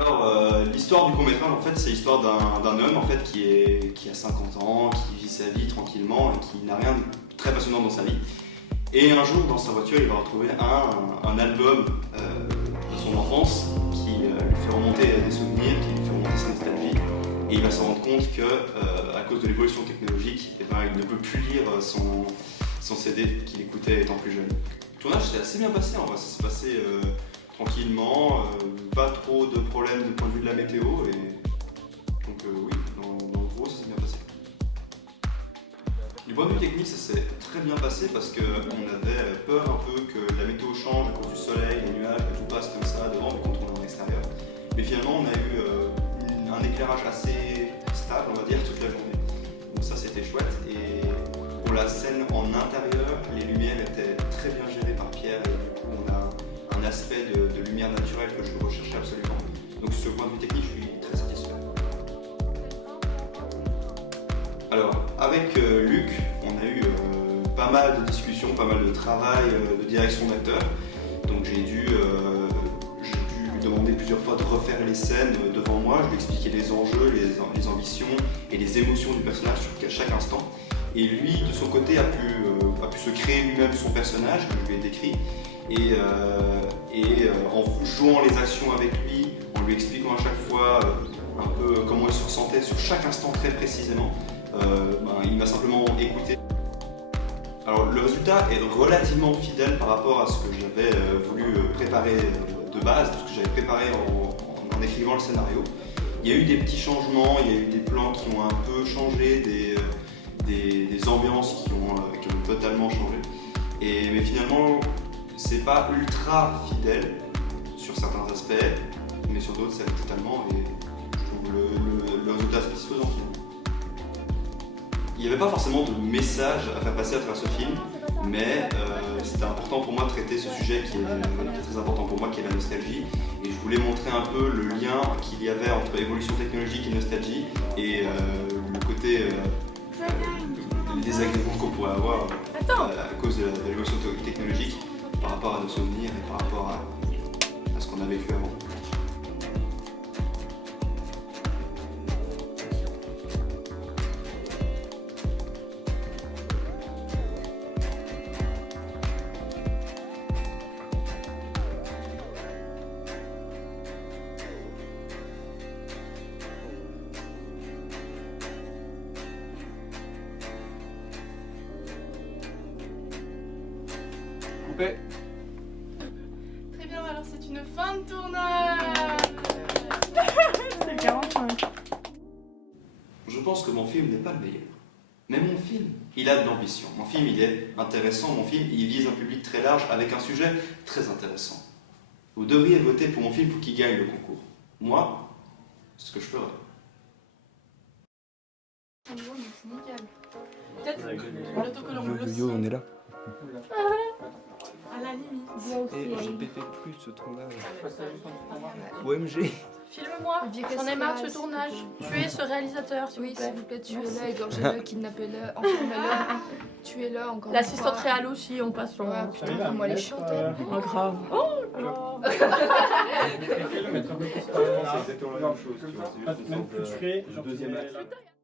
Alors, l'histoire du court-métrage, en fait, c'est l'histoire d'un homme en fait, qui a 50 ans, qui vit sa vie tranquillement et qui n'a rien de très passionnant dans sa vie. Et un jour, dans sa voiture, il va retrouver un album de son enfance qui lui fait remonter des souvenirs, qui lui fait remonter sa nostalgie. Et il va se rendre compte que, à cause de l'évolution technologique, eh ben, il ne peut plus lire son CD qu'il écoutait étant plus jeune. Le tournage s'est assez bien passé, en vrai. Ça s'est passé tranquillement, pas trop de problèmes du point de vue de la météo. Et donc oui, dans le gros, ça s'est bien passé. Du point de vue technique, ça s'est très bien passé parce qu'on avait peur un peu que la météo change à cause du soleil, les nuages, que tout passe comme ça devant, mais quand on est en extérieur. Mais finalement, on a eu un éclairage assez stable, on va dire, toute la journée. Donc ça, c'était chouette. Et pour la scène en intérieur, les lumières étaient très bien gérées par Pierre. Et du coup, on a un aspect de lumière naturelle que je recherchais absolument. Donc sur le point de vue technique, je suis très satisfait. Alors, avec Luc, on a eu pas mal de discussions, pas mal de travail, de direction d'acteur. Donc j'ai dû lui demander plusieurs fois de refaire les scènes devant moi. Je lui expliquais les enjeux, les ambitions et les émotions du personnage sur chaque instant. Et lui, de son côté, a pu se créer lui-même son personnage, que je lui ai décrit. Et en jouant les actions avec lui, en lui expliquant à chaque fois un peu comment il se ressentait sur chaque instant très précisément, il m'a simplement écouté. Alors le résultat est relativement fidèle par rapport à ce que j'avais voulu préparer de base, ce que j'avais préparé en écrivant le scénario. Il y a eu des petits changements, il y a eu des plans qui ont un peu changé, des ambiances qui ont totalement changé. Mais finalement, c'est pas ultra fidèle sur certains aspects, mais sur d'autres, ça l'est totalement. Et je trouve le résultat satisfaisant finalement. Il n'y avait pas forcément de message à faire passer à travers ce film, mais c'était important pour moi de traiter ce sujet qui est très important pour moi, qui est la nostalgie. Et je voulais montrer un peu le lien qu'il y avait entre évolution technologique et nostalgie, et le côté le désagrément qu'on pourrait avoir à cause de l'évolution technologique par rapport à nos souvenirs et par rapport à ce qu'on a vécu avant. Coupé. Très bien, alors c'est une fin de tournage. C'est 45. Je pense que mon film n'est pas le meilleur. Mais mon film, il a de l'ambition. Mon film, il est intéressant. Mon film, il vise un public très large avec un sujet très intéressant. Vous devriez voter pour mon film pour qu'il gagne le concours. Moi, c'est ce que je ferai. C'est nickel. Peut-être l'autocollant bleu aussi. on est là. À la limite. Et je pétais plus ce tournage. OMG. Filme-moi, j'en ai marre de ce tournage. Tuez ce réalisateur, s'il Oui, vous plaît. s'il vous plaît, tuez-le, égorgez-le, kidnappez-le, enfermez-le, tuez-le encore. L'assistante réelle aussi, on passe. Ouais, putain, moi les chanter. Oh, grave. C'est exactement la même chose. Même plus frais, genre,